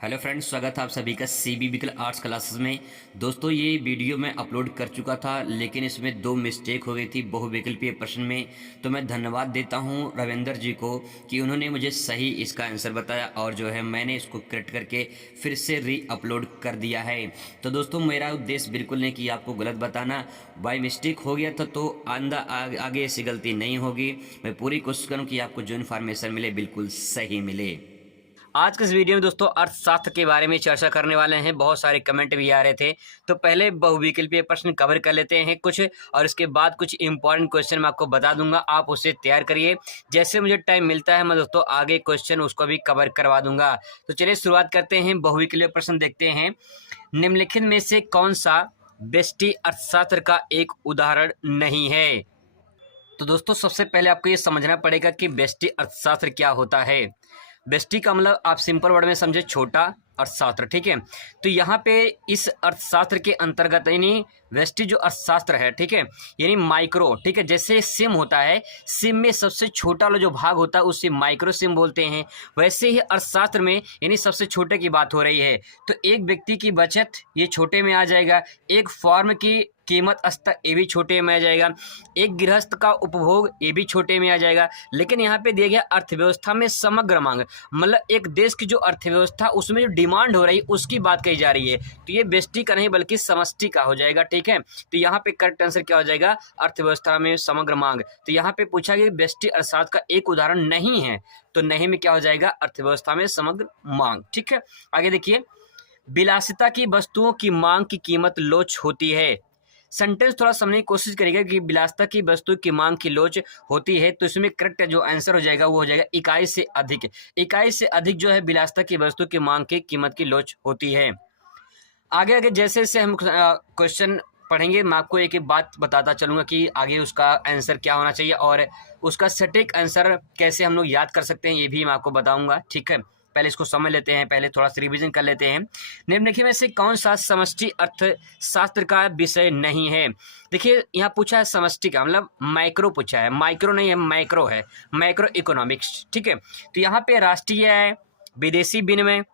Hello friends, स्वागत है आप सभी का CB आर्ट्स क्लासेस में। दोस्तों, ये वीडियो मैं अपलोड कर चुका था, लेकिन इसमें दो मिस्टेक हो गई थी बहुविकल्पीय प्रश्न में। तो मैं धन्यवाद देता हूं रविंदर जी को कि उन्होंने मुझे सही इसका आंसर बताया और जो है मैंने इसको करेक्ट करके फिर से री अपलोड कर दिया है। तो दोस्तों, मेरा उद्देश्य बिल्कुल नहीं कि आपको गलत बताना। बाय मिस्टेक हो गया था तो आगे ऐसी गलती नहीं होगी। मैं पूरी कोशिश करूँ कि आपको जो इन्फॉर्मेशन मिले बिल्कुल सही मिले। आज के इस वीडियो में दोस्तों अर्थशास्त्र के बारे में चर्चा करने वाले हैं। बहुत सारे कमेंट भी आ रहे थे, तो पहले बहुविकल्पीय प्रश्न कवर कर लेते हैं कुछ, और इसके बाद कुछ इंपॉर्टेंट क्वेश्चन मैं आपको बता दूंगा, आप उसे तैयार करिए। जैसे मुझे टाइम मिलता है मैं दोस्तों आगे क्वेश्चन उसको भी कवर करवा दूंगा। तो चलिए शुरुआत करते हैं। बहुविकल्पीय प्रश्न देखते हैं। निम्नलिखित में से कौन सा व्यष्टि अर्थशास्त्र का एक उदाहरण नहीं है? तो दोस्तों, सबसे पहले आपको ये समझना पड़ेगा कि व्यष्टि अर्थशास्त्र क्या होता है। व्यष्टि का मतलब आप सिंपल वर्ड में समझे छोटा अर्थशास्त्र, ठीक है। तो यहाँ पे इस अर्थशास्त्र के अंतर्गत यानी व्यष्टि जो अर्थशास्त्र है, ठीक है, यानी माइक्रो, ठीक है। जैसे सिम होता है, सिम में सबसे छोटा वाला जो भाग होता है उसे माइक्रो सिम बोलते हैं। वैसे ही अर्थशास्त्र में यानी सबसे छोटे की बात हो रही है। तो एक व्यक्ति की बचत ये छोटे में आ जाएगा, एक फॉर्म की कीमत स्तर ये भी छोटे में आ जाएगा, एक गृहस्थ का उपभोग ये भी छोटे में आ जाएगा। लेकिन यहाँ पे दिया गया अर्थव्यवस्था में समग्र मांग, मतलब एक देश की जो अर्थव्यवस्था उसमें जो डिमांड हो रही है उसकी बात कही जा रही है। तो ये व्यष्टि का नहीं बल्कि समष्टि का हो जाएगा, ठीक है। तो यहाँ पे करेक्ट आंसर क्या हो जाएगा? अर्थव्यवस्था में समग्र मांग। तो यहाँ पे पूछा गया व्यष्टि अर्थशास्त्र का एक उदाहरण नहीं है, तो नहीं में क्या हो जाएगा? अर्थव्यवस्था में समग्र मांग, ठीक है। आगे देखिए, विलासिता की वस्तुओं की मांग की कीमत लोच होती है। सेंटेंस थोड़ा समझने की कोशिश करिएगा कि विलासिता की वस्तु की मांग की लोच होती है, तो इसमें करेक्ट जो आंसर हो जाएगा वो हो जाएगा इकाई से अधिक। इकाई से अधिक जो है विलासिता की वस्तु की मांग की कीमत की लोच होती है। आगे आगे जैसे जैसे हम क्वेश्चन पढ़ेंगे मैं आपको एक एक बात बताता चलूंगा कि आगे उसका आंसर क्या होना चाहिए और उसका सटीक आंसर कैसे हम लोग याद कर सकते हैं, ये भी मैं आपको बताऊंगा, ठीक है। पहले इसको समझ लेते हैं, पहले थोड़ा सा रिवीजन कर लेते हैं। निम्नलिखित में से कौन सा समष्टि अर्थशास्त्र का विषय नहीं है? देखिए, यहाँ पूछा है समष्टि का मतलब माइक्रो पूछा है, माइक्रो नहीं है मैक्रो है, माइक्रो इकोनॉमिक्स, ठीक है। तो यहाँ पे राष्ट्रीय है, विदेशी विनिमय,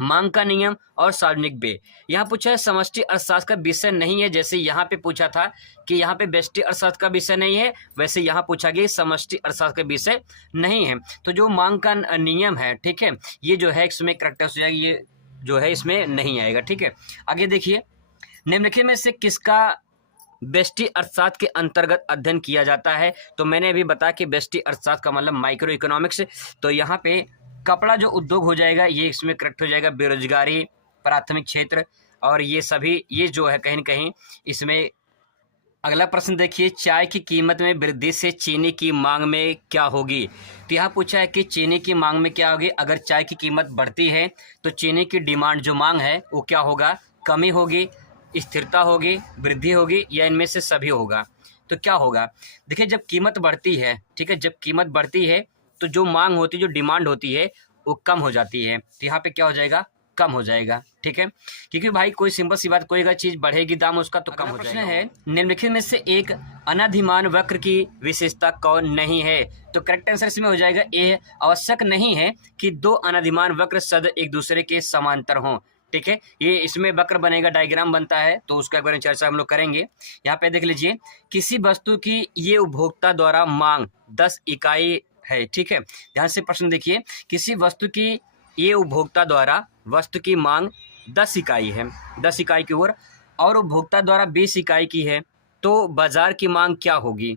मांग का नियम और सार्वजनिक व्यय। यहाँ पूछा है समष्टि अर्थशास्त्र का विषय नहीं है। जैसे यहाँ पे पूछा था कि यहाँ पे व्यष्टि अर्थशास्त्र का विषय नहीं है, वैसे यहाँ पूछा गया समष्टि अर्थशास्त्र का विषय नहीं है। तो जो मांग का नियम है, ठीक है, ये जो है इसमें करेक्ट हो जाएगा, ये जो है इसमें नहीं आएगा, ठीक है। आगे देखिए, निम्नलिखित में से किसका व्यष्टि अर्थशास्त्र के अंतर्गत अध्ययन किया जाता है? तो मैंने अभी बताया कि व्यष्टि अर्थशास्त्र का मतलब माइक्रो इकोनॉमिक्स। तो यहाँ पे कपड़ा जो उद्योग हो जाएगा ये इसमें करेक्ट हो जाएगा, बेरोजगारी, प्राथमिक क्षेत्र और ये सभी, ये जो है कहीं न कहीं इसमें। अगला प्रश्न देखिए, चाय की कीमत में वृद्धि से चीनी की मांग में क्या होगी? तो यहाँ पूछा है कि चीनी की मांग में क्या होगी। अगर चाय की कीमत बढ़ती है तो चीनी की डिमांड जो मांग है वो क्या होगा? कमी होगी, स्थिरता होगी, वृद्धि होगी, या इनमें से सभी होगा? तो क्या होगा? देखिए, जब कीमत बढ़ती है, ठीक है, जब कीमत बढ़ती है तो जो मांग होती है, जो डिमांड होती है वो कम हो जाती है। तो यहाँ पे क्या हो जाएगा? कम हो जाएगा, ठीक है। क्योंकि भाई कोई सिंपल सी बात, कोई अगर चीज बढ़ेगी दाम उसका तो कम हो जाएगा। है निम्नलिखित में से एक अनाधिमान वक्र की विशेषता कौन नहीं है? तो करेक्ट आंसर इसमें हो जाएगा ए। आवश्यक नहीं है कि दो अनाधिमान वक्र सदैव एक दूसरे के समांतर हों, ठीक है। ये इसमें वक्र बनेगा, डायग्राम बनता है, तो उसका एक बार चर्चा हम लोग करेंगे। यहाँ पे देख लीजिए, किसी वस्तु की ये उपभोक्ता द्वारा मांग 10 इकाई है, ठीक है। ध्यान से प्रश्न देखिए, किसी वस्तु की ये उपभोक्ता द्वारा वस्तु की मांग 10 इकाई है, 10 इकाई की ओर, और उपभोक्ता द्वारा 20 इकाई की है, तो बाजार की मांग क्या होगी?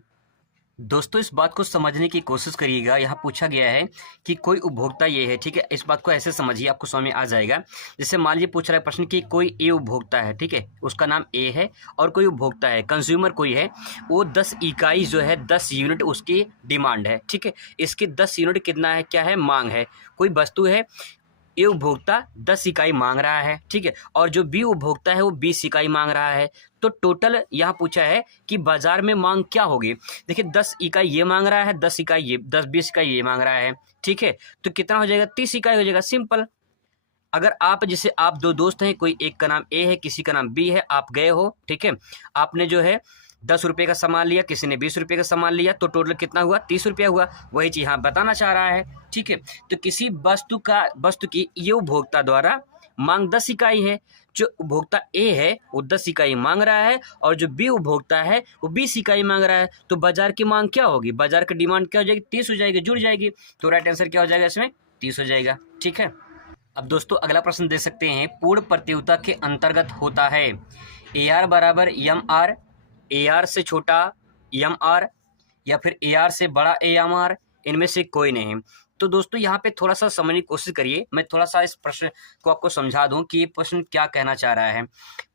दोस्तों, इस बात को समझने की कोशिश करिएगा। यहाँ पूछा गया है कि कोई उपभोक्ता ये है, ठीक है। इस बात को ऐसे समझिए, आपको समझ में आ जाएगा। जैसे मान लीजिए पूछ रहा है प्रश्न कि कोई ए उपभोक्ता है, ठीक है, उसका नाम ए है, और कोई उपभोक्ता है, कंज्यूमर कोई है, वो 10 इकाई जो है 10 यूनिट उसकी डिमांड है, ठीक है। इसकी 10 यूनिट कितना है? क्या है? मांग है। कोई वस्तु है, ये उपभोक्ता 10 इकाई मांग रहा है, ठीक है, और जो बी उपभोक्ता है वो 20 इकाई मांग रहा है। तो टोटल यहाँ पूछा है कि बाजार में मांग क्या होगी। देखिए, 10 इकाई ये मांग रहा है, 10 इकाई ये, 10-20 इकाई ये मांग रहा है, ठीक है। तो कितना हो जाएगा? 30 इकाई हो जाएगा, सिंपल। अगर आप, जैसे आप दो दोस्त हैं, कोई एक का नाम ए है, किसी का नाम बी है, आप गए हो, ठीक है, आपने जो है 10 रुपये का सामान लिया, किसी ने 20 रुपये का सामान लिया, तो टोटल कितना हुआ? 30 रुपया हुआ। वही चीज़ यहाँ बताना चाह रहा है, ठीक है। तो किसी वस्तु की ये उपभोक्ता द्वारा मांग 10 इकाई है। जो उपभोक्ता ए है वो 10 इकाई मांग रहा है और जो बी उपभोक्ता है वो 20 इकाई मांग रहा है। तो बाजार की मांग क्या होगी? बाजार की डिमांड क्या हो जाएगी? 30 हो जाएगी, जुड़ जाएगी। तो राइट आंसर क्या हो जाएगा इसमें? 30 हो जाएगा, ठीक है। अब दोस्तों अगला प्रश्न दे सकते हैं, पूर्ण प्रतियोगिता के अंतर्गत होता है ए आर बराबर एम आर, ए आर से छोटा एम आर, या फिर ए आर से बड़ा ए एम आर, इनमें से कोई नहीं। तो दोस्तों यहाँ पे थोड़ा सा समझने की कोशिश करिए, मैं थोड़ा सा इस प्रश्न को आपको समझा दूं कि ये प्रश्न क्या कहना चाह रहा है।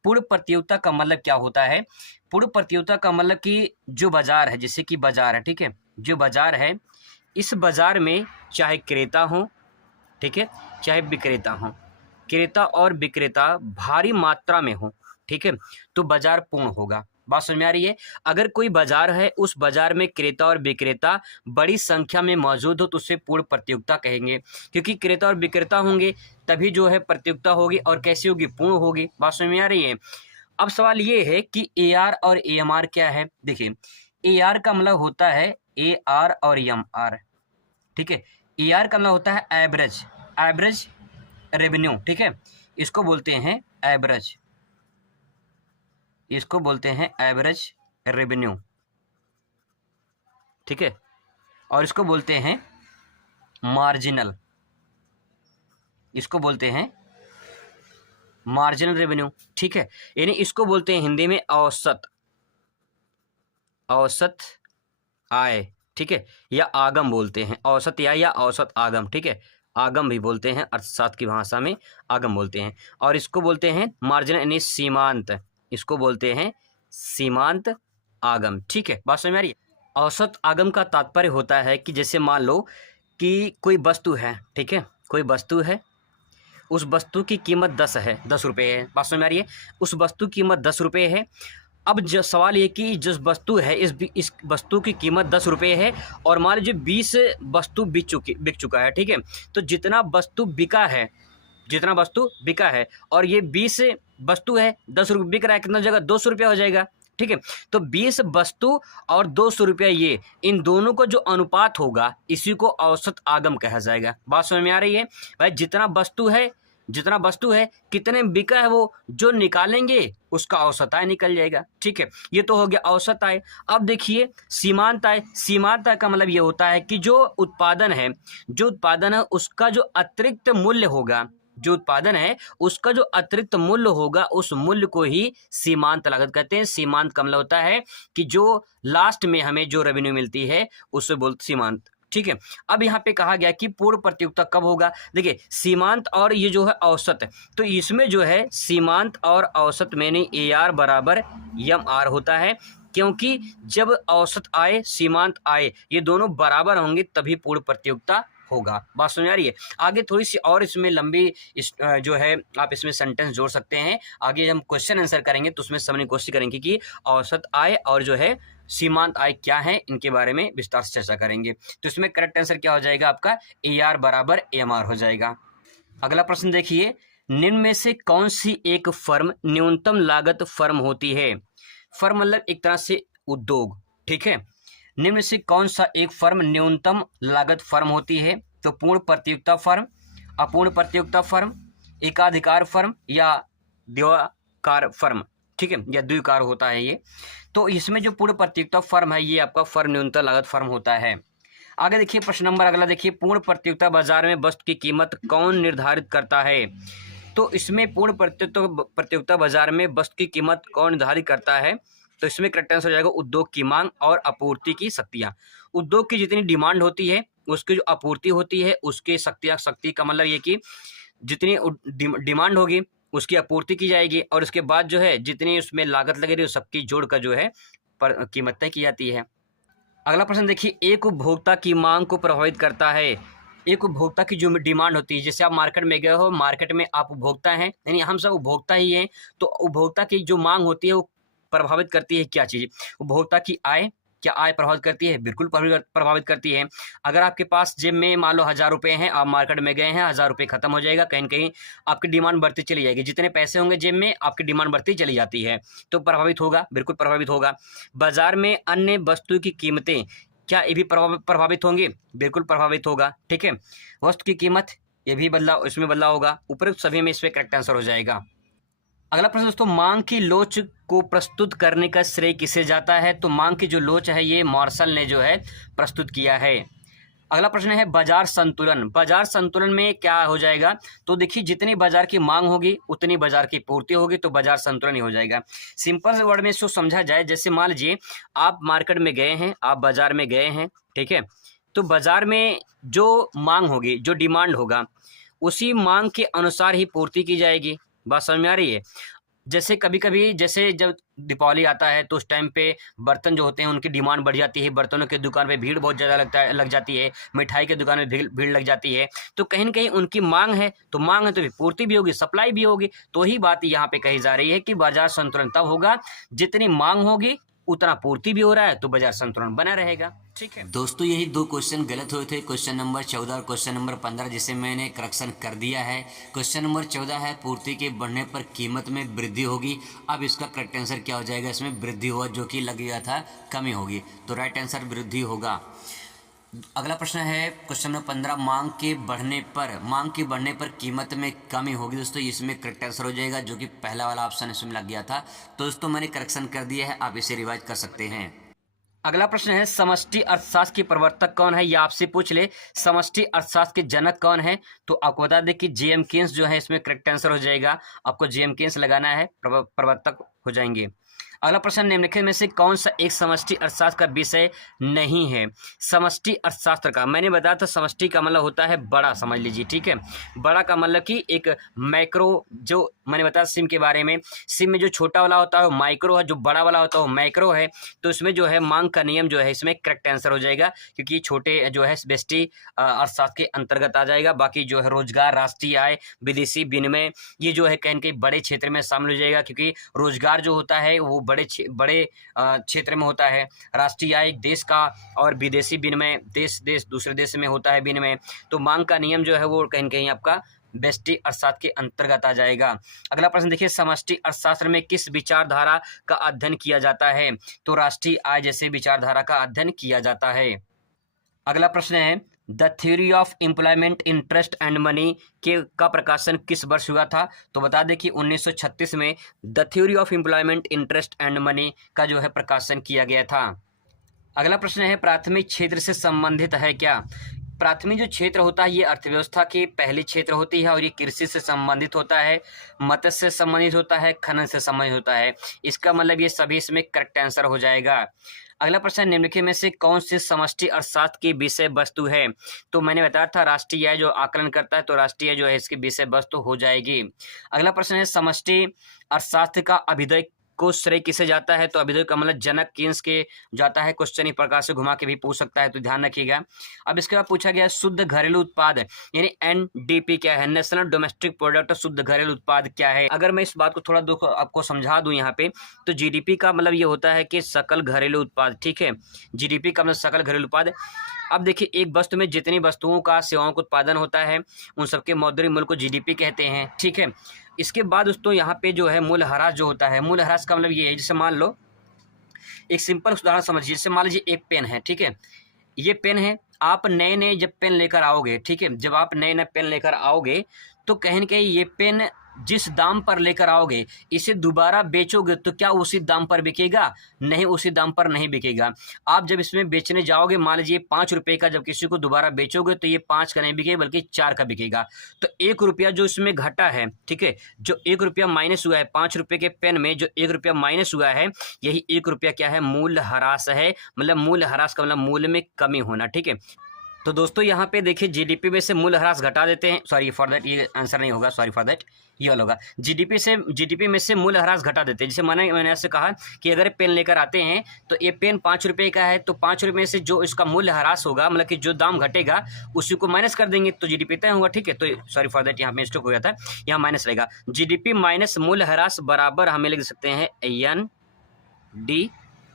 पूर्ण प्रतियोगिता का मतलब क्या होता है? पूर्ण प्रतियोगिता का मतलब कि जो बाजार है, जैसे कि बाजार है, ठीक है, जो बाजार है, इस बाजार में चाहे क्रेता हो, ठीक है, चाहे विक्रेता हो, क्रेता और विक्रेता भारी मात्रा में हो, ठीक है, तो बाजार पूर्ण होगा। बात समझ में आ रही है? अगर कोई बाजार है, उस बाजार में क्रेता और विक्रेता बड़ी संख्या में मौजूद हो तो उसे पूर्ण प्रतियोगिता कहेंगे, क्योंकि क्रेता और विक्रेता होंगे तभी जो है प्रतियोगिता होगी, और कैसी होगी? पूर्ण होगी। बात समझ में आ रही है? अब सवाल ये है कि ए आर और ए एम आर क्या है। देखिए, ए आर का मतलब होता है ए आर और एम आर, ठीक है। ए आर का मतलब होता है एवरेज, एवरेज रेवेन्यू, ठीक है, इसको बोलते हैं एवरेज, इसको बोलते हैं एवरेज रेवेन्यू, ठीक है, और इसको बोलते हैं मार्जिनल, इसको बोलते हैं मार्जिनल रेवेन्यू, ठीक है। यानी इसको बोलते हैं हिंदी में औसत, औसत आय, ठीक है, या आगम बोलते हैं, औसत आय या औसत आगम, ठीक है, आगम भी बोलते हैं, अर्थशास्त्र की भाषा में आगम बोलते हैं। और इसको बोलते हैं मार्जिनल यानी सीमांत, इसको बोलते हैं सीमांत आगम, ठीक है। बात समझ में आ रही है? औसत आगम का तात्पर्य होता है कि जैसे मान लो कि कोई वस्तु है, ठीक है, कोई वस्तु है, उस वस्तु की कीमत 10 है, 10 रुपये है। बात समझ में आ रही है? उस वस्तु की कीमत 10 रुपये है। अब जो सवाल ये कि जो वस्तु है, इस वस्तु की कीमत 10 रुपये है, और मान लीजिए 20 वस्तु बिक चुका है, ठीक है। तो जितना वस्तु बिका है, जितना वस्तु बिका है, और ये 20 वस्तु है, 10 रुपये बिक रहा है, कितना हो जाएगा? 200 रुपया हो जाएगा, ठीक है। तो 20 वस्तु और 200 रुपया, ये इन दोनों का जो अनुपात होगा इसी को औसत आगम कहा जाएगा। बात समझ में आ रही है? भाई जितना वस्तु है कितने बिका है, वो जो निकालेंगे उसका औसत आय निकल जाएगा, ठीक है। ये तो हो गया औसत आय। अब देखिए सीमांत आय, सीमांत आय का मतलब ये होता है कि जो उत्पादन है उसका जो अतिरिक्त मूल्य होगा, जो उत्पादन है उसका जो अतिरिक्त मूल्य होगा, उस मूल्य को ही सीमांत लागत कहते हैं। सीमांत का मतलब होता है कि जो लास्ट में हमें जो रेवेन्यू मिलती है उसे बोलते सीमांत, ठीक है। अब यहाँ पे कहा गया कि पूर्ण प्रतियोगिता कब होगा। देखिए सीमांत और ये जो है औसत है, तो इसमें जो है सीमांत और औसत में ए आर बराबर एम आर होता है, क्योंकि जब औसत आय सीमांत आय ये दोनों बराबर होंगे तभी पूर्ण प्रतियोगिता होगा। बात समझ आ रही है? आगे थोड़ी सी और इसमें लंबी जो है आप इसमें सेंटेंस जोड़ सकते हैं। आगे हम क्वेश्चन आंसर करेंगे तो उसमें समझने की कोशिश करेंगे कि औसत आय और जो है सीमांत आय क्या है, इनके बारे में विस्तार से चर्चा करेंगे। तो इसमें करेक्ट आंसर क्या हो जाएगा आपका? ए आर बराबर एम आर हो जाएगा। अगला प्रश्न देखिए, निम्न में से कौन सी एक फर्म न्यूनतम लागत फर्म होती है? फर्म मतलब एक तरह से उद्योग, ठीक है। निम्न में से कौन सा एक फर्म न्यूनतम लागत फर्म होती है? तो पूर्ण प्रतियोगिता फर्म, अपूर्ण प्रतियोगिता फर्म, एकाधिकार फर्म या द्विकार फर्म, ठीक है, या द्विकार होता है ये। तो इसमें जो पूर्ण प्रतियोगिता फर्म है ये आपका फर्म न्यूनतम लागत फर्म होता है। आगे देखिए प्रश्न नंबर अगला देखिए, पूर्ण प्रतियोगिता बाजार में वस्तु की कीमत कौन निर्धारित करता है? तो इसमें पूर्ण प्रतियोगिता बाजार में वस्तु की कीमत कौन निर्धारित करता है? तो इसमें करेक्ट आंसर हो जाएगा उद्योग की मांग और आपूर्ति की शक्तियाँ। उद्योग की जितनी डिमांड होती है उसकी जो आपूर्ति होती है उसके शक्ति का मतलब ये कि जितनी डिमांड होगी उसकी आपूर्ति की जाएगी, और उसके बाद जो है जितनी उसमें लागत लगेगी उस सबकी जोड़ का जो है कीमत तय की जाती है। अगला प्रश्न देखिए, एक उपभोक्ता की मांग को प्रभावित करता है। एक उपभोक्ता की जो डिमांड होती है, जैसे आप मार्केट में गए हो, मार्केट में आप उपभोक्ता हैं, यानी हम सब उपभोक्ता ही हैं, तो उपभोक्ता की जो मांग होती है वो प्रभावित करती है क्या चीज़? उपभोक्ता की आय, क्या आय प्रभावित करती है? बिल्कुल प्रभावित करती है। अगर आपके पास जेब में मान लो 1000 रुपये हैं, आप मार्केट में गए हैं, 1000 रुपये खत्म हो जाएगा, कहीं न कहीं आपकी डिमांड बढ़ती चली जाएगी। जितने पैसे होंगे जेब में, आपकी डिमांड बढ़ती चली जाती है, तो प्रभावित होगा, बिल्कुल प्रभावित होगा। बाजार में अन्य वस्तु की कीमतें, क्या ये भी प्रभावित होंगी? बिल्कुल प्रभावित होगा, ठीक है। वस्तु की कीमत, ये भी बदलाव, इसमें बदलाव होगा। उपरोक्त सभी में इसमें करेक्ट आंसर हो जाएगा। अगला प्रश्न दोस्तों, मांग की लोच को प्रस्तुत करने का श्रेय किसे जाता है? तो मांग की जो लोच है ये मार्शल ने जो है प्रस्तुत किया है। अगला प्रश्न है बाजार संतुलन। बाजार संतुलन में क्या हो जाएगा? तो देखिए, जितनी बाजार की मांग होगी उतनी बाजार की पूर्ति होगी, तो बाजार संतुलन ही हो जाएगा। सिंपल वर्ड में इसको समझा जाए, जैसे मान लीजिए आप मार्केट में गए हैं, आप बाजार में गए हैं, ठीक है, तो बाजार में जो मांग होगी, जो डिमांड होगा, उसी मांग के अनुसार ही पूर्ति की जाएगी। बात समझ में आ रही है? जैसे कभी-कभी, जैसे जब दीपावली आता है तो उस टाइम पे बर्तन जो होते हैं उनकी डिमांड बढ़ जाती है, बर्तनों की दुकान पे भीड़ बहुत ज़्यादा लग जाती है, मिठाई की दुकान में भीड़ लग जाती है, तो कहीं न कहीं उनकी मांग है, तो मांग है तो फिर पूर्ति भी होगी, सप्लाई भी होगी। तो ही बात यहाँ पे कही जा रही है कि बाजार संतुलन तब होगा जितनी मांग होगी उतना पूर्ति भी हो रहा है, तो बाजार संतुलन बना रहेगा, ठीक है। दोस्तों, यही दो क्वेश्चन गलत हुए थे, क्वेश्चन नंबर 14 और क्वेश्चन नंबर 15, जिसे मैंने करेक्शन कर दिया है। क्वेश्चन नंबर 14 है पूर्ति के बढ़ने पर कीमत में वृद्धि होगी। अब इसका करेक्ट आंसर क्या हो जाएगा? इसमें वृद्धि हुआ, जो कि लग गया था कमी होगी, तो राइट आंसर वृद्धि होगा। अगला प्रश्न है क्वेश्चन नंबर 15, मांग के बढ़ने पर कीमत में कमी होगी। दोस्तों, इसमें करेक्ट आंसर हो जाएगा, जो कि पहला वाला ऑप्शन इसमें लग गया था। तो दोस्तों, मैंने करेक्शन कर दिया है, आप इसे रिवाइज कर सकते हैं। अगला प्रश्न है समष्टि अर्थशास्त्र की प्रवर्तक कौन है? या आपसे पूछ ले समष्टि अर्थशास्त्र के जनक कौन है, तो आपको बता दें कि जेएम केन्स जो है इसमें करेक्ट आंसर हो जाएगा। आपको जेएम केन्स लगाना है, प्रवर्तक हो जाएंगे। अगला प्रश्न, निम्नलिखित में से कौन सा एक समष्टि अर्थशास्त्र का विषय नहीं है? समष्टि अर्थशास्त्र का, मैंने बताया था समष्टि का मतलब होता है बड़ा, समझ लीजिए, ठीक है। बड़ा का मतलब कि एक मैक्रो, जो मैंने बताया सिम के बारे में, सिम में जो छोटा वाला होता है वो माइक्रो है, जो बड़ा वाला होता है वो मैक्रो है। तो इसमें जो है मांग का नियम जो है इसमें करेक्ट आंसर हो जाएगा, क्योंकि छोटे जो है व्यष्टि अर्थशास्त्र के अंतर्गत आ जाएगा। बाकी जो है रोजगार, राष्ट्रीय आय, विदेशी विनिमय, ये जो है कहीं न कहीं बड़े क्षेत्र में शामिल हो जाएगा, क्योंकि रोजगार जो होता है वो बड़े क्षेत्र में होता है। राष्ट्रीय आय देश का, और विदेशी विनिमय देश दूसरे देश में होता है विनिमय। तो मांग का नियम जो है वो कहीं न कहीं आपका व्यष्टि अर्थशास्त्र के अंतर्गत आ जाएगा। अगला प्रश्न देखिए, समष्टि अर्थशास्त्र में किस विचारधारा का अध्ययन किया जाता है? तो राष्ट्रीय आय जैसे विचारधारा का अध्ययन किया जाता है। अगला प्रश्न है the theory of employment, interest and money का प्रकाशन किस वर्ष हुआ था? तो बता दें कि 1936 में the theory of employment, interest and money का जो है प्रकाशन किया गया था। अगला प्रश्न है प्राथमिक क्षेत्र से संबंधित है क्या? प्राथमिक जो क्षेत्र होता है ये अर्थव्यवस्था की पहली क्षेत्र होती है, और ये कृषि से संबंधित होता है, मत्स्य से संबंधित होता है, खनन से संबंधित होता है। इसका मतलब ये सभी इसमें करेक्ट आंसर हो जाएगा। अगला प्रश्न, निम्नलिखित में से कौन सी समष्टि अर्थशास्त्र की विषय वस्तु है? तो मैंने बताया था राष्ट्रीय आय जो आकलन करता है, तो राष्ट्रीय आय जो है इसकी विषय वस्तु हो जाएगी। अगला प्रश्न है समष्टि अर्थशास्त्र का अभ्युदय को श्रेय किसे जाता है? तो अभ्युदय का मतलब जनक केन्स के जाता है। क्वेश्चन इस प्रकार से घुमा के भी पूछ सकता है, तो ध्यान रखिएगा। अब इसके बाद पूछा गया शुद्ध घरेलू उत्पाद यानी एनडीपी क्या है? नेशनल डोमेस्टिक प्रोडक्ट, शुद्ध घरेलू उत्पाद क्या है? अगर मैं इस बात को थोड़ा आपको समझा दूं यहाँ पे, तो जीडीपी का मतलब ये होता है कि सकल घरेलू उत्पाद, ठीक है। जीडीपी का मतलब सकल घरेलू उत्पाद। अब देखिए, एक वस्तु में जितनी वस्तुओं का सेवाओं का उत्पादन होता है उन सबके मौद्रिक मूल्य को जीडीपी कहते हैं, ठीक है। इसके बाद दोस्तों यहाँ पे जो है मूल्यह्रास जो होता है, मूल्यह्रास का मतलब ये है, जैसे मान लो एक सिंपल उदाहरण समझिए, जैसे मान लीजिए एक पेन है, ठीक है। ये पेन है, आप नए जब पेन लेकर आओगे, ठीक है, जब आप नए पेन लेकर आओगे तो कहीं न कहीं ये पेन जिस दाम पर लेकर आओगे इसे दोबारा बेचोगे तो क्या उसी दाम पर बिकेगा? नहीं, उसी दाम पर नहीं बिकेगा। आप जब इसमें बेचने जाओगे, मान लीजिए 5 रुपये का जब किसी को दोबारा बेचोगे तो ये 5 का नहीं बिकेगा बल्कि 4 का बिकेगा। तो 1 रुपया जो इसमें घटा है, ठीक है, जो 1 रुपया माइनस हुआ है 5 रुपये के पेन में, जो 1 रुपया माइनस हुआ है, यही 1 रुपया क्या है? मूल्यह्रास है। मतलब मूल्यह्रास का मतलब मूल्य में कमी होना, ठीक है। तो दोस्तों यहाँ पे देखिए जीडीपी में से मूल्यह्रास घटा देते हैं, सॉरी फॉर दैट, ये आंसर नहीं होगा, सॉरी फॉर दैट, ये वाला होगा। जीडीपी में से मूल्यह्रास घटा देते हैं। जैसे मैंने ऐसे कहा कि अगर पेन लेकर आते हैं तो ये पेन 5 रुपये का है, तो 5 रुपये में से जो इसका मूल्यह्रास होगा, मतलब कि जो दाम घटेगा उसी को माइनस कर देंगे तो जीडीपी तय होगा, ठीक है। तो सॉरी फॉर दैट, यहाँ पे मिस्टेक हो गया था, यहाँ माइनस रहेगा। जीडीपी माइनस मूल्यह्रास बराबर हमें लिख सकते हैं ND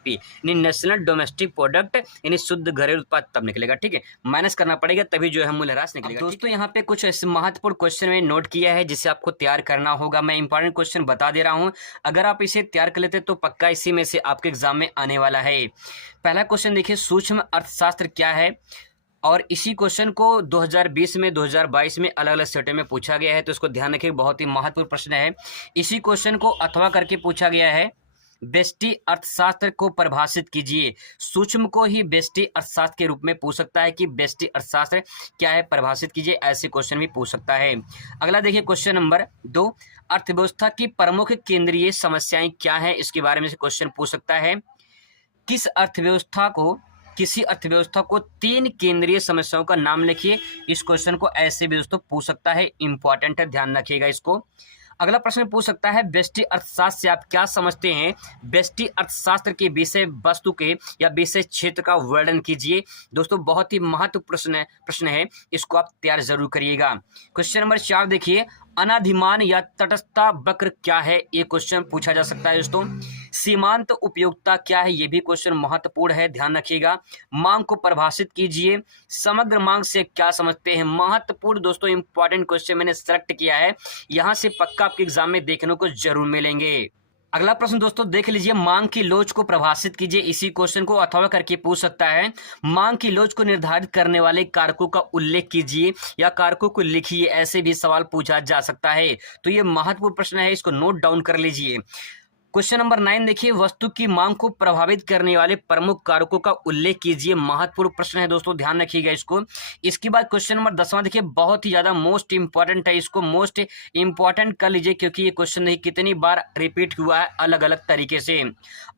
जीडीपी यानी नेशनल डोमेस्टिक प्रोडक्ट यानी शुद्ध घरेलू उत्पाद तब निकलेगा। ठीक है, माइनस करना पड़ेगा तभी जो है मूल्यह्रास निकलेगा। दोस्तों यहाँ पे कुछ ऐसे महत्वपूर्ण क्वेश्चन में नोट किया है जिसे आपको तैयार करना होगा। मैं इंपॉर्टेंट क्वेश्चन बता दे रहा हूँ, अगर आप इसे तैयार कर लेते तो पक्का इसी में से आपके एग्जाम में आने वाला है। पहला क्वेश्चन देखिए, सूक्ष्म अर्थशास्त्र क्या है? और इसी क्वेश्चन को 2020 में 2022 में अलग अलग सेटों में पूछा गया है, तो इसको ध्यान रखिए, बहुत ही महत्वपूर्ण प्रश्न है। इसी क्वेश्चन को अथवा करके पूछा गया है, व्यष्टि अर्थशास्त्र को परिभाषित कीजिए। सूक्ष्म को ही व्यष्टि अर्थशास्त्र के रूप में पूछ सकता है कि व्यष्टि अर्थशास्त्र क्या है, परिभाषित कीजिए, ऐसे क्वेश्चन भी पूछ सकता है। अगला देखिए क्वेश्चन नंबर 2, अर्थव्यवस्था की प्रमुख केंद्रीय समस्याएं क्या है, इसके बारे में से क्वेश्चन पूछ सकता है। किसी अर्थव्यवस्था को 3 केंद्रीय समस्याओं का नाम लिखिए। इस क्वेश्चन को ऐसे भी दोस्तों पूछ सकता है, इंपॉर्टेंट है, ध्यान रखिएगा इसको। अगला प्रश्न पूछ सकता है, व्यष्टि अर्थशास्त्र से आप क्या समझते हैं? व्यष्टि अर्थशास्त्र के विषय वस्तु के या विषय क्षेत्र का वर्णन कीजिए। दोस्तों बहुत ही महत्वपूर्ण प्रश्न है, इसको आप तैयार जरूर करिएगा। क्वेश्चन नंबर 4 देखिए, अनाधिमान या तटस्थता वक्र क्या है, ये क्वेश्चन पूछा जा सकता है दोस्तों। सीमांत उपयोगिता क्या है, ये भी क्वेश्चन महत्वपूर्ण है, ध्यान रखिएगा। मांग को परिभाषित कीजिए। समग्र मांग से क्या समझते हैं? महत्वपूर्ण दोस्तों इंपॉर्टेंट क्वेश्चन मैंने सेलेक्ट किया है, यहां से पक्का आपके एग्जाम में देखने को जरूर मिलेंगे। अगला प्रश्न दोस्तों देख लीजिए, मांग की लोच को परिभाषित कीजिए। इसी क्वेश्चन को अथवा करके पूछ सकता है। मांग की लोच को निर्धारित करने वाले कारकों का उल्लेख कीजिए या कारकों को लिखिए, ऐसे भी सवाल पूछा जा सकता है। तो ये महत्वपूर्ण प्रश्न है, इसको नोट डाउन कर लीजिए। क्वेश्चन नंबर 9 देखिए, वस्तु की मांग को प्रभावित करने वाले प्रमुख कारकों का उल्लेख कीजिए। महत्वपूर्ण प्रश्न है दोस्तों, ध्यान रखिएगा इसको। इसके बाद क्वेश्चन नंबर 10वां देखिए, बहुत ही ज्यादा मोस्ट इंपॉर्टेंट है, इसको मोस्ट इंपॉर्टेंट कर लीजिए क्योंकि ये क्वेश्चन नहीं कितनी बार रिपीट हुआ है अलग अलग तरीके से।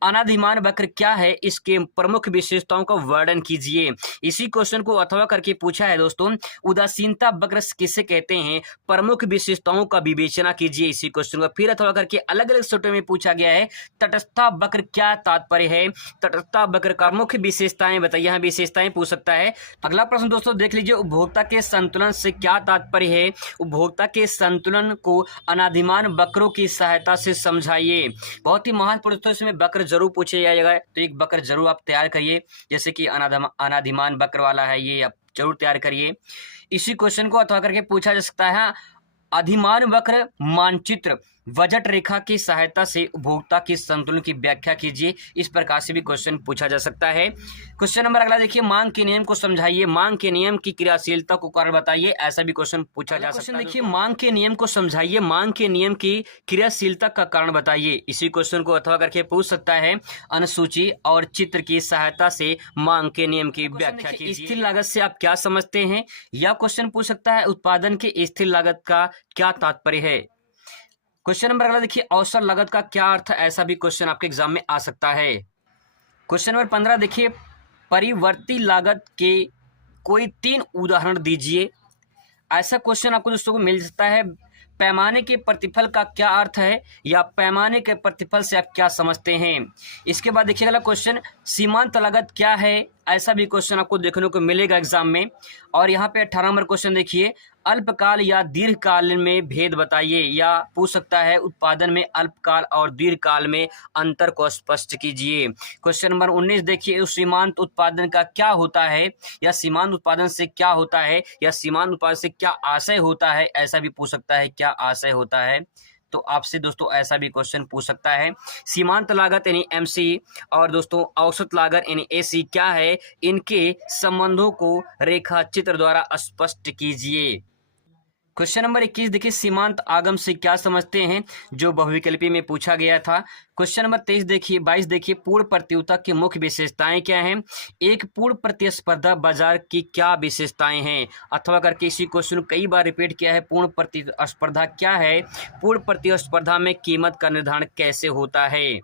अनाधिमान वक्र क्या है, इसके प्रमुख विशेषताओं का वर्णन कीजिए। इसी क्वेश्चन को अथवा करके पूछा है दोस्तों। उदासीनता वक्र किसे कहते हैं, प्रमुख विशेषताओं का विवेचना कीजिए। इसी क्वेश्चन को फिर अथवा करके अलग अलग सेटों में पूछा गया है। तटस्थता वक्र क्या तात्पर्य है, तटस्थता वक्र का मुख्य विशेषताएं बताइए, यहाँ विशेषताएं पूछ सकता है। अगला प्रश्न दोस्तों देख लीजिए, उपभोक्ता के संतुलन से क्या तात्पर्य है? उपभोक्ता के संतुलन को अनाधिमान वक्रों की सहायता से समझाइए। बहुत ही महत्वपूर्ण दोस्तों, इसमें वक्र जरूर पूछे जाएगा, तो एक वक्र जरूर आप तैयार करिए, जैसे कि अनाधिमान वक्र वाला है, ये आप जरूर तैयार करिए। इसी क्वेश्चन को अथवा करके पूछा जा सकता है। अधिमान वक्र मानचित्र बजट रेखा की सहायता से उपभोक्ता की संतुलन की व्याख्या कीजिए। इस प्रकार से भी क्वेश्चन पूछा जा सकता है। क्वेश्चन नंबर अगला देखिए, मांग के नियम को समझाइए। मांग के नियम की क्रियाशीलता को कारण बताइए, ऐसा भी क्वेश्चन पूछा जा सकता है। देखिए, मांग के नियम को समझाइए, मांग के नियम की क्रियाशीलता का कारण बताइए। इसी क्वेश्चन को अथवा करके पूछ सकता है। अनुसूची और चित्र की सहायता से मांग के नियम की व्याख्या कीजिए। स्थिर लागत से आप क्या समझते हैं, यह क्वेश्चन पूछ सकता है। उत्पादन के स्थिर लागत का क्या तात्पर्य है? क्वेश्चन नंबर अगला देखिए, अवसर लागत का क्या अर्थ है, ऐसा भी क्वेश्चन आपके एग्जाम में आ सकता है। क्वेश्चन नंबर 15 देखिए, परिवर्ती लागत के कोई 3 उदाहरण दीजिए। ऐसा क्वेश्चन आपको दोस्तों को मिल सकता है। पैमाने के प्रतिफल का क्या अर्थ है, या पैमाने के प्रतिफल से आप क्या समझते हैं? इसके बाद देखिए अगला क्वेश्चन, सीमांत लागत क्या है, ऐसा भी क्वेश्चन आपको देखने को मिलेगा एग्जाम में। और यहाँ पे 18 नंबर क्वेश्चन देखिए, अल्पकाल या दीर्घकाल में भेद बताइए, या पूछ सकता है उत्पादन में अल्पकाल और दीर्घकाल में अंतर को स्पष्ट कीजिए। क्वेश्चन नंबर 19 देखिए, सीमांत उत्पादन का क्या होता है, या सीमांत उत्पादन से क्या होता है, या सीमांत उत्पादन से क्या आशय होता है, ऐसा भी पूछ सकता है, क्या आशय होता है। तो आपसे दोस्तों ऐसा भी क्वेश्चन पूछ सकता है। सीमांत लागत यानी एमसी और दोस्तों औसत लागत यानी एसी क्या है, इनके संबंधों को रेखा चित्र द्वारा स्पष्ट कीजिए। क्वेश्चन नंबर 21 देखिए, सीमांत आगम से क्या समझते हैं, जो बहुविकल्पी में पूछा गया था। क्वेश्चन नंबर 22 देखिए, पूर्ण प्रतियोगिता की मुख्य विशेषताएं क्या हैं? एक पूर्ण प्रतिस्पर्धा बाजार की क्या विशेषताएं हैं, अथवा करके इसी क्वेश्चन को कई बार रिपीट किया है। पूर्ण प्रतिस्पर्धा क्या है? पूर्ण प्रतिस्पर्धा में कीमत का निर्धारण कैसे होता है?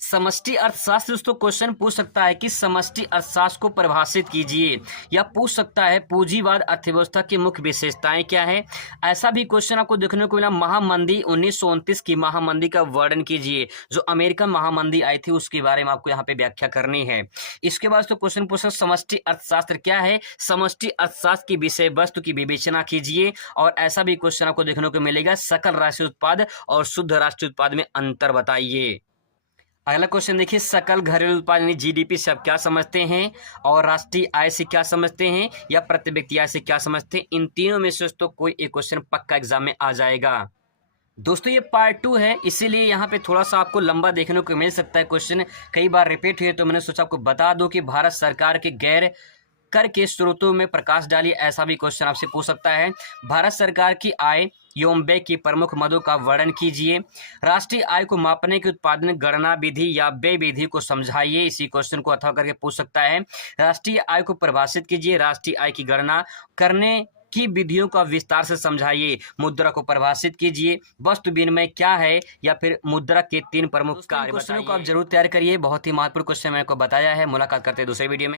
समष्टि अर्थशास्त्र दोस्तों क्वेश्चन पूछ सकता है कि समष्टि अर्थशास्त्र को परिभाषित कीजिए, या पूछ सकता है पूंजीवाद अर्थव्यवस्था की मुख्य विशेषताएं क्या है। ऐसा भी क्वेश्चन आपको देखने को मिला। महामंदी 1929 की महामंदी का वर्णन कीजिए, जो अमेरिकन महामंदी आई थी उसके बारे में आपको यहाँ पे व्याख्या करनी है। इसके बाद तो क्वेश्चन पूछ सकता, समष्टि अर्थशास्त्र क्या है, समष्टि अर्थशास्त्र की विषय वस्तु की विवेचना कीजिए। और ऐसा भी क्वेश्चन आपको देखने को मिलेगा, सकल राष्ट्रीय उत्पाद और शुद्ध राष्ट्रीय उत्पाद में अंतर बताइए। अगला क्वेश्चन देखिए, सकल घरेलू उत्पाद यानी जीडीपी से आप क्या समझते हैं, और राष्ट्रीय आय से क्या समझते हैं, या प्रति व्यक्ति आय से क्या समझते हैं। इन तीनों में से तो कोई एक क्वेश्चन पक्का एग्जाम में आ जाएगा। दोस्तों ये पार्ट 2 है, इसीलिए यहाँ पे थोड़ा सा आपको लंबा देखने को मिल सकता है। क्वेश्चन कई बार रिपीट हुए, तो मैंने सोचा आपको बता दूं कि भारत सरकार के गैर कर के स्रोतों में प्रकाश डालिए, ऐसा भी क्वेश्चन आपसे पूछ सकता है। भारत सरकार की आय एवं व्यय की प्रमुख मदों का वर्णन कीजिए। राष्ट्रीय आय को मापने की उत्पादन गणना विधि या व्यय विधि को समझाइए, इसी क्वेश्चन को अथवा करके पूछ सकता है। राष्ट्रीय आय को परिभाषित कीजिए। राष्ट्रीय आय की गणना करने की विधियों का विस्तार से समझाइए। मुद्रा को परिभाषित कीजिए। वस्तु विनिमय क्या है, या फिर मुद्रा के 3 प्रमुख कार्य। क्वेश्चनों को आप जरूर तैयार करिए, बहुत ही महत्वपूर्ण क्वेश्चन मैंने आपको बताया है। मुलाकात करते हैं दूसरे वीडियो में।